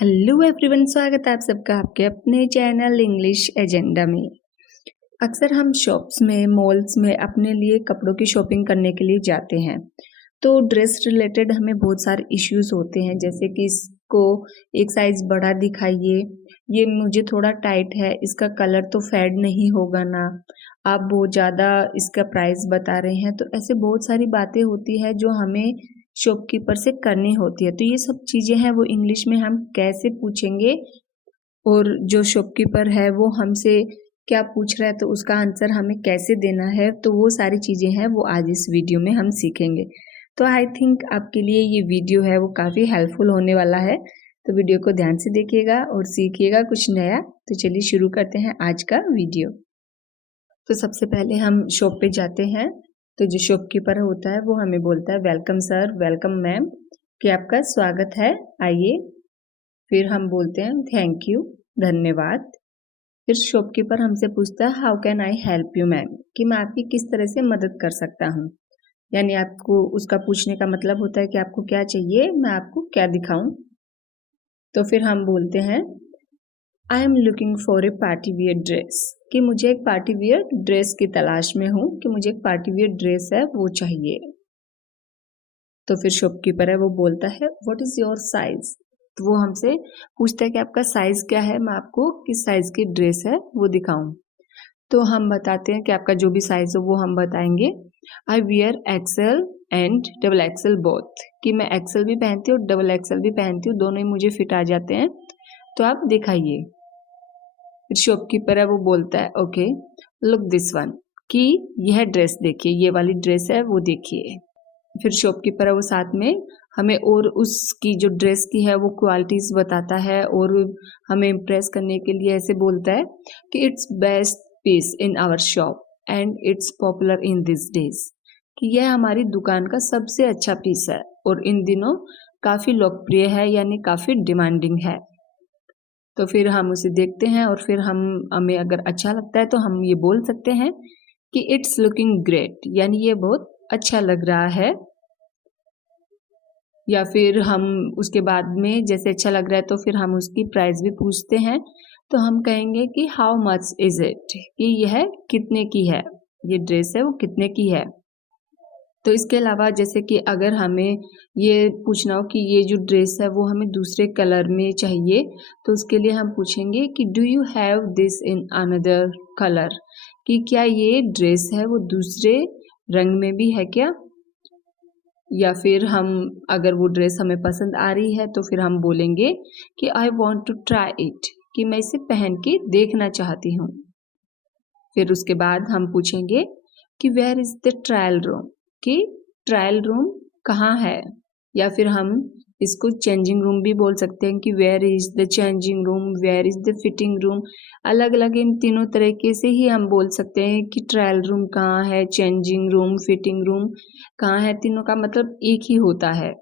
Hello everyone, स्वागत है आप सबका आपके अपने चैनल इंग्लिश एजेंडा में। अक्सर हम शॉप्स में, मॉल्स में अपने लिए कपड़ों की शॉपिंग करने के लिए जाते हैं। तो ड्रेस रिलेटेड हमें बहुत सारे इश्यूज होते हैं, जैसे कि इसको एक साइज बड़ा दिखाइए, ये मुझे थोड़ा टाइट है, इसका कलर तो फेड नहीं होगा ना, आप बहुत ज़्यादा इसका प्राइस बता रहे हैं। तो ऐसे बहुत सारी बातें होती है जो हमें शॉपकीपर से करनी होती है। तो ये सब चीज़ें हैं वो इंग्लिश में हम कैसे पूछेंगे, और जो शॉपकीपर है वो हमसे क्या पूछ रहा है तो उसका आंसर हमें कैसे देना है, तो वो सारी चीज़ें हैं वो आज इस वीडियो में हम सीखेंगे। तो आई थिंक आपके लिए ये वीडियो है वो काफ़ी हेल्पफुल होने वाला है। तो वीडियो को ध्यान से देखिएगा और सीखिएगा कुछ नया। तो चलिए शुरू करते हैं आज का वीडियो। तो सबसे पहले हम शॉप पे जाते हैं। तो जो शॉपकीपर होता है वो हमें बोलता है वेलकम सर, वेलकम मैम, कि आपका स्वागत है, आइए। फिर हम बोलते हैं थैंक यू, धन्यवाद। फिर शॉपकीपर हमसे पूछता है how can I help you ma'am, कि मैं आपकी किस तरह से मदद कर सकता हूँ। यानी आपको उसका पूछने का मतलब होता है कि आपको क्या चाहिए, मैं आपको क्या दिखाऊं। तो फिर हम बोलते हैं I am looking for a party wear dress, कि मुझे एक पार्टी वियर ड्रेस की तलाश में हूँ, कि मुझे एक पार्टी वियर ड्रेस है वो चाहिए। तो फिर शॉपकीपर है वो बोलता है व्हाट इज योर साइज, तो वो हमसे पूछता है कि आपका साइज क्या है, मैं आपको किस साइज की ड्रेस है वो दिखाऊं। तो हम बताते हैं कि आपका जो भी साइज हो वो हम बताएंगे। I wear XL and double XL both, कि मैं एक्सेल भी पहनती हूँ और डबल एक्सेल भी पहनती हूँ, दोनों ही मुझे फिट आ जाते हैं, तो आप दिखाइए। फिर शॉपकीपर है वो बोलता है ओके लुक दिस वन, कि यह ड्रेस देखिए, ये वाली ड्रेस है वो देखिए। फिर शॉपकीपर है वो साथ में हमें और उसकी जो ड्रेस की है वो क्वालिटीज बताता है, और हमें इम्प्रेस करने के लिए ऐसे बोलता है कि it's best piece in our shop and it's popular in this days, कि यह हमारी दुकान का सबसे अच्छा पीस है और इन दिनों काफ़ी लोकप्रिय है, यानी काफ़ी डिमांडिंग है। तो फिर हम उसे देखते हैं और फिर हमें अगर अच्छा लगता है तो हम ये बोल सकते हैं कि इट्स लुकिंग ग्रेट, यानी ये बहुत अच्छा लग रहा है। या फिर हम उसके बाद में जैसे अच्छा लग रहा है तो फिर हम उसकी प्राइस भी पूछते हैं, तो हम कहेंगे कि हाउ मच इज इट, कि यह कितने की है, ये ड्रेस है वो कितने की है। तो इसके अलावा जैसे कि अगर हमें ये पूछना हो कि ये जो ड्रेस है वो हमें दूसरे कलर में चाहिए, तो उसके लिए हम पूछेंगे कि do you have this in another colour, कि क्या ये ड्रेस है वो दूसरे रंग में भी है क्या। या फिर हम अगर वो ड्रेस हमें पसंद आ रही है तो फिर हम बोलेंगे कि I want to try it, कि मैं इसे पहन के देखना चाहती हूँ। फिर उसके बाद हम पूछेंगे कि where is the trial room, कि ट्रायल रूम कहाँ है। या फिर हम इसको चेंजिंग रूम भी बोल सकते हैं कि where is the changing room, where is the fitting room. अलग अलग इन तीनों तरीके से ही हम बोल सकते हैं कि ट्रायल रूम कहाँ है, चेंजिंग रूम, फिटिंग रूम कहाँ है, तीनों का मतलब एक ही होता है।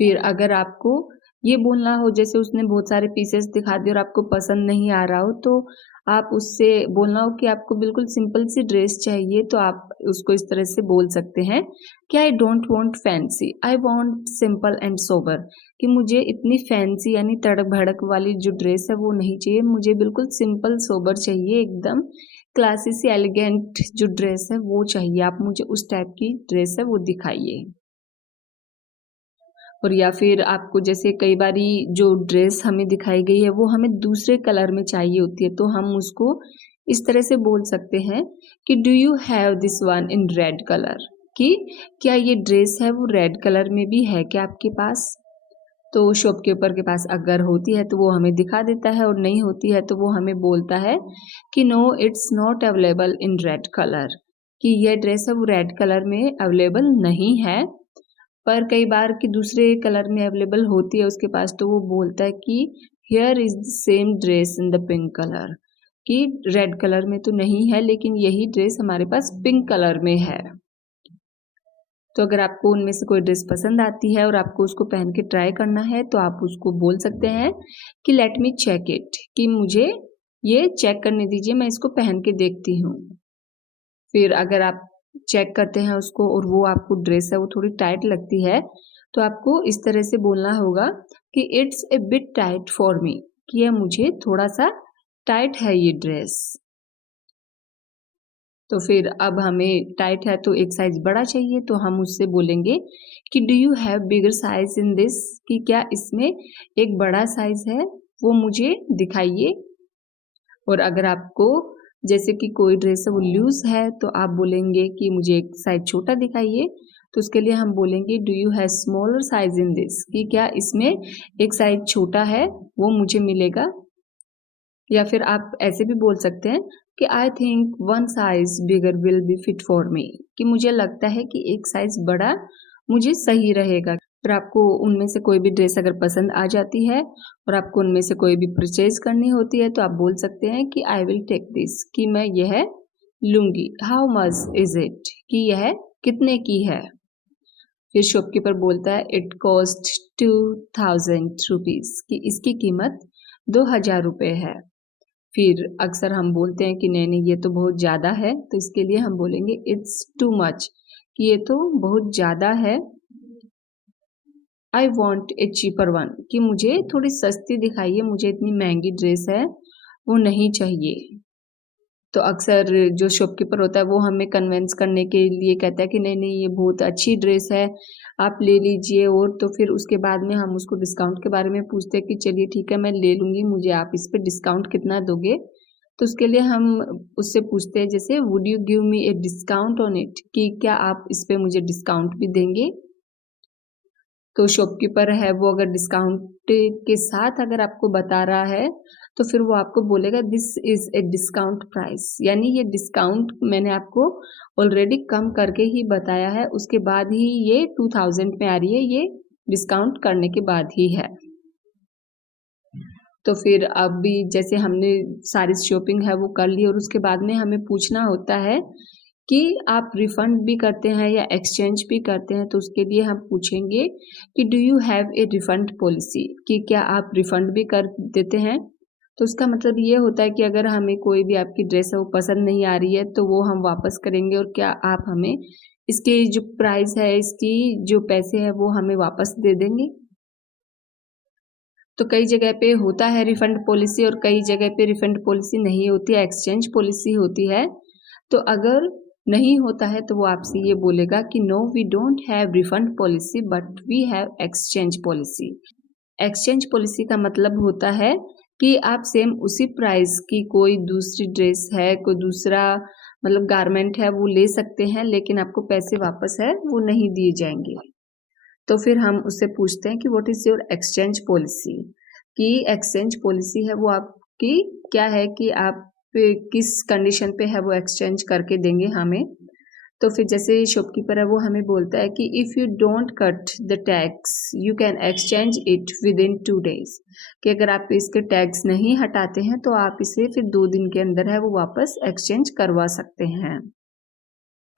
फिर अगर आपको ये बोलना हो जैसे उसने बहुत सारे पीसेस दिखा दिए और आपको पसंद नहीं आ रहा हो, तो आप उससे बोलना हो कि आपको बिल्कुल सिंपल सी ड्रेस चाहिए, तो आप उसको इस तरह से बोल सकते हैं कि I don't want fancy, I want simple and sober, कि मुझे इतनी फैंसी यानी तड़क भड़क वाली जो ड्रेस है वो नहीं चाहिए, मुझे बिल्कुल सिंपल सोबर चाहिए, एकदम क्लासी सी एलिगेंट जो ड्रेस है वो चाहिए, आप मुझे उस टाइप की ड्रेस है वो दिखाइए। और या फिर आपको जैसे कई बारी जो ड्रेस हमें दिखाई गई है वो हमें दूसरे कलर में चाहिए होती है, तो हम उसको इस तरह से बोल सकते हैं कि do you have this one in red colour, कि क्या ये ड्रेस है वो रेड कलर में भी है क्या आपके पास। तो शॉपकीपर के पास अगर होती है तो वो हमें दिखा देता है, और नहीं होती है तो वो हमें बोलता है कि no it's not available in red colour, कि यह ड्रेस है वो रेड कलर में अवेलेबल नहीं है। पर कई बार कि दूसरे कलर में अवेलेबल होती है उसके पास, तो वो बोलता है कि here is the same dress in the pink colour, कि रेड कलर में तो नहीं है लेकिन यही ड्रेस हमारे पास पिंक कलर में है। तो अगर आपको उनमें से कोई ड्रेस पसंद आती है और आपको उसको पहन के ट्राई करना है तो आप उसको बोल सकते हैं कि लेट मी चेक इट, कि मुझे ये चेक करने दीजिए, मैं इसको पहन के देखती हूँ। फिर अगर आप चेक करते हैं उसको और वो आपको ड्रेस है वो थोड़ी टाइट लगती है, तो आपको इस तरह से बोलना होगा कि it's a bit tight for me, कि यह मुझे थोड़ा सा टाइट है ये ड्रेस। तो फिर अब हमें टाइट है तो एक साइज बड़ा चाहिए, तो हम उससे बोलेंगे कि do you have bigger size in this, कि क्या इसमें एक बड़ा साइज है, वो मुझे दिखाइए। और अगर आपको जैसे कि कोई ड्रेस है वो लूज है तो आप बोलेंगे कि मुझे एक साइज छोटा दिखाइए, तो उसके लिए हम बोलेंगे do you have smaller size in this, कि क्या इसमें एक साइज छोटा है वो मुझे मिलेगा। या फिर आप ऐसे भी बोल सकते हैं कि I think one size bigger will be fit for me, कि मुझे लगता है कि एक साइज बड़ा मुझे सही रहेगा। फिर आपको उनमें से कोई भी ड्रेस अगर पसंद आ जाती है और आपको उनमें से कोई भी परचेज करनी होती है तो आप बोल सकते हैं कि आई विल टेक दिस, कि मैं यह लूंगी। हाउ मच इज इट, कि यह कितने की है। फिर शॉपकीपर बोलता है इट कॉस्ट 2000 रुपीज, कि इसकी कीमत 2000 रुपये है। फिर अक्सर हम बोलते हैं कि नहीं नहीं ये तो बहुत ज़्यादा है, तो इसके लिए हम बोलेंगे इट्स टू मच, कि ये तो बहुत ज़्यादा है। I want A cheaper one, कि मुझे थोड़ी सस्ती दिखाइए, मुझे इतनी महंगी ड्रेस है वो नहीं चाहिए। तो अक्सर जो शॉपकीपर होता है वो हमें कन्विंस करने के लिए कहता है कि नहीं नहीं ये बहुत अच्छी ड्रेस है, आप ले लीजिए। और तो फिर उसके बाद में हम उसको डिस्काउंट के बारे में पूछते हैं कि चलिए ठीक है मैं ले लूँगी, मुझे आप इस पे डिस्काउंट कितना दोगे। तो उसके लिए हम उससे पूछते हैं जैसे would you give me a discount on it, कि क्या आप इस पे मुझे डिस्काउंट भी देंगे। तो शॉपकीपर है वो अगर डिस्काउंट के साथ अगर आपको बता रहा है तो फिर वो आपको बोलेगा this is a discount price, यानी ये डिस्काउंट मैंने आपको ऑलरेडी कम करके ही बताया है, उसके बाद ही ये 2000 में आ रही है, ये डिस्काउंट करने के बाद ही है। तो फिर अभी जैसे हमने सारी शॉपिंग है वो कर ली और उसके बाद में हमें पूछना होता है कि आप रिफंड भी करते हैं या एक्सचेंज भी करते हैं, तो उसके लिए हम पूछेंगे कि do you have a refund policy, कि क्या आप रिफंड भी कर देते हैं। तो उसका मतलब ये होता है कि अगर हमें कोई भी आपकी ड्रेस है वो पसंद नहीं आ रही है तो वो हम वापस करेंगे, और क्या आप हमें इसके जो प्राइस है इसकी जो पैसे है वो हमें वापस दे देंगे। तो कई जगह पे होता है रिफंड पॉलिसी और कई जगह पे रिफंड पॉलिसी नहीं होती है, एक्सचेंज पॉलिसी होती है। तो अगर नहीं होता है तो वो आपसे ये बोलेगा कि no we don't have refund policy but we have exchange policy. Exchange policy का मतलब होता है कि आप सेम उसी प्राइस की कोई दूसरी ड्रेस है, कोई दूसरा मतलब गारमेंट है वो ले सकते हैं, लेकिन आपको पैसे वापस है वो नहीं दिए जाएंगे। तो फिर हम उससे पूछते हैं कि what is your exchange policy, कि एक्सचेंज पॉलिसी है वो आपकी क्या है, कि आप किस कंडीशन पे है वो एक्सचेंज करके देंगे हमें। तो फिर जैसे शॉपकीपर है वो हमें बोलता है कि if you don't cut the tax you can exchange it with in 2 days, कि अगर आप इसके टैक्स नहीं हटाते हैं तो आप इसे फिर 2 दिन के अंदर है वो वापस एक्सचेंज करवा सकते हैं।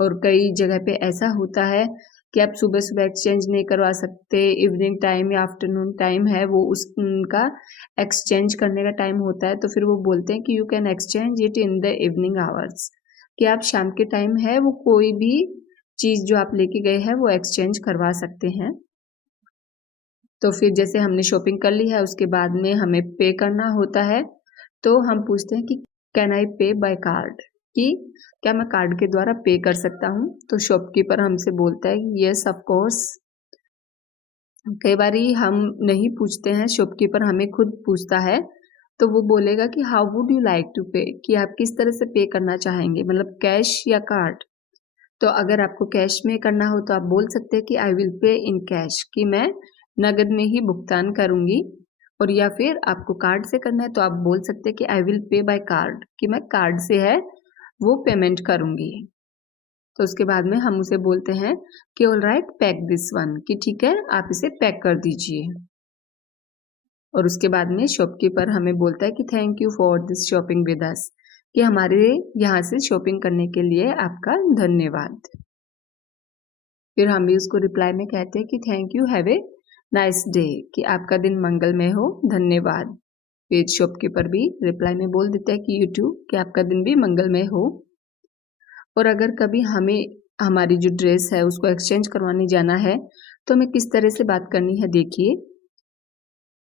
और कई जगह पे ऐसा होता है कि आप सुबह सुबह एक्सचेंज नहीं करवा सकते, इवनिंग टाइम या आफ्टरनून टाइम है वो उनका एक्सचेंज करने का टाइम होता है, तो फिर वो बोलते हैं कि you can exchange it in the evening hours, कि आप शाम के टाइम है वो कोई भी चीज़ जो आप लेके गए हैं वो एक्सचेंज करवा सकते हैं। तो फिर जैसे हमने शॉपिंग कर ली है उसके बाद में हमें पे करना होता है, तो हम पूछते हैं कि कैन आई पे बाय कार्ड, कि क्या मैं कार्ड के द्वारा पे कर सकता हूँ। तो शॉपकीपर हमसे बोलता है यस ऑफ कोर्स। कई बारी हम नहीं पूछते हैं, शॉपकीपर हमें खुद पूछता है, तो वो बोलेगा कि how would you like to pay, कि आप किस तरह से पे करना चाहेंगे, मतलब कैश या कार्ड। तो अगर आपको कैश में करना हो तो आप बोल सकते हैं कि आई विल पे इन कैश, कि मैं नगद में ही भुगतान करूंगी। और या फिर आपको कार्ड से करना है तो आप बोल सकते हैं कि I will pay by card, कि मैं कार्ड से है वो पेमेंट करूंगी। तो उसके बाद में हम उसे बोलते हैं कि all right pack this one, कि ठीक है आप इसे पैक कर दीजिए। और उसके बाद में शॉपकीपर हमें बोलता है कि thank you for this shopping with us, कि हमारे यहाँ से शॉपिंग करने के लिए आपका धन्यवाद। फिर हम भी उसको रिप्लाई में कहते हैं कि thank you have a nice day, कि आपका दिन मंगलमय हो, धन्यवाद। फिर शॉपकीपर भी रिप्लाई में बोल देता है कि यू टू, कि आपका दिन भी मंगलमय हो। और अगर कभी हमें हमारी जो ड्रेस है उसको एक्सचेंज करवाने जाना है तो हमें किस तरह से बात करनी है देखिए।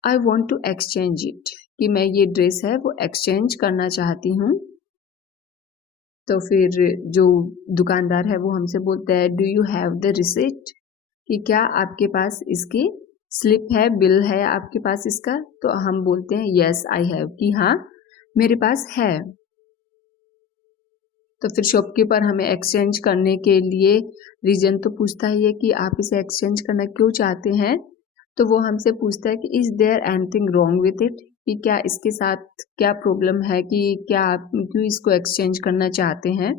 I want to exchange it, कि मैं ये ड्रेस है वो एक्सचेंज करना चाहती हूँ। तो फिर जो दुकानदार है वो हमसे बोलता है do you have the receipt, कि क्या आपके पास इसकी स्लिप है, बिल है आपके पास इसका। तो हम बोलते हैं यस आई हैव, कि हाँ मेरे पास है। तो फिर शॉपकीपर हमें एक्सचेंज करने के लिए रीजन तो पूछता ही है कि आप इसे एक्सचेंज करना क्यों चाहते हैं। तो वो हमसे पूछता है कि is there anything wrong with it, कि क्या इसके साथ क्या प्रॉब्लम है, कि क्या आप क्यों इसको एक्सचेंज करना चाहते हैं।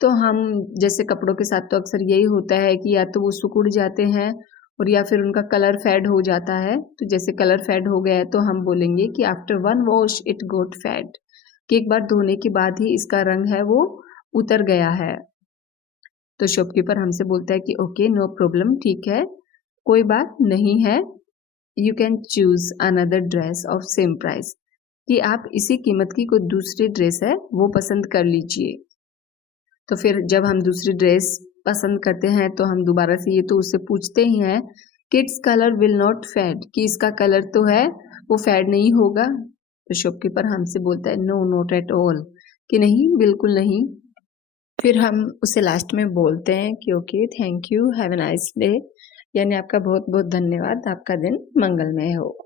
तो हम जैसे कपड़ों के साथ तो अक्सर यही होता है कि या तो वो सिकुड़ जाते हैं और या फिर उनका कलर फेड हो जाता है। तो जैसे कलर फेड हो गया है तो हम बोलेंगे कि after one wash it got fade, कि एक बार धोने के बाद ही इसका रंग है वो उतर गया है। तो शॉपकीपर हमसे बोलता है कि ओके नो प्रॉब्लम, ठीक है कोई बात नहीं है, you can choose another dress of same price, कि आप इसी कीमत की कोई दूसरी ड्रेस है वो पसंद कर लीजिए। तो फिर जब हम दूसरी ड्रेस पसंद करते हैं तो हम दोबारा से ये तो उससे पूछते ही हैं कि it's colour will not fade, कि इसका कलर तो है वो फेड नहीं होगा। तो शॉपकीपर हमसे बोलता है नो नॉट एट ऑल, कि नहीं बिल्कुल नहीं। फिर हम उसे लास्ट में बोलते हैं कि okay thank you have a nice day, यानी आपका बहुत बहुत धन्यवाद, आपका दिन मंगलमय हो।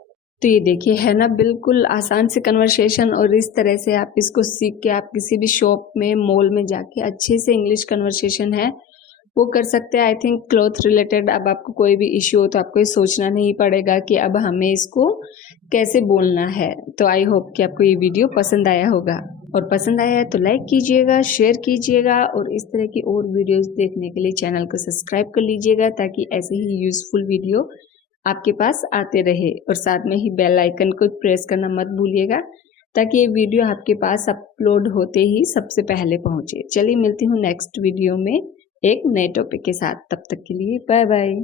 तो ये देखिए है ना बिल्कुल आसान से कन्वर्सेशन, और इस तरह से आप इसको सीख के आप किसी भी शॉप में मॉल में जाके अच्छे से इंग्लिश कन्वर्सेशन है वो कर सकते हैं। आई थिंक क्लॉथ रिलेटेड अब आपको कोई भी इश्यू हो तो आपको ये सोचना नहीं पड़ेगा कि अब हमें इसको कैसे बोलना है। तो आई होप कि आपको ये वीडियो पसंद आया होगा, और पसंद आया है तो लाइक कीजिएगा, शेयर कीजिएगा, और इस तरह की और वीडियोस देखने के लिए चैनल को सब्सक्राइब कर लीजिएगा ताकि ऐसे ही यूजफुल वीडियो आपके पास आते रहे। और साथ में ही बेल आइकन को प्रेस करना मत भूलिएगा ताकि ये वीडियो आपके पास अपलोड होते ही सबसे पहले पहुंचे। चलिए मिलती हूँ नेक्स्ट वीडियो में एक नए टॉपिक के साथ, तब तक के लिए बाय बाय।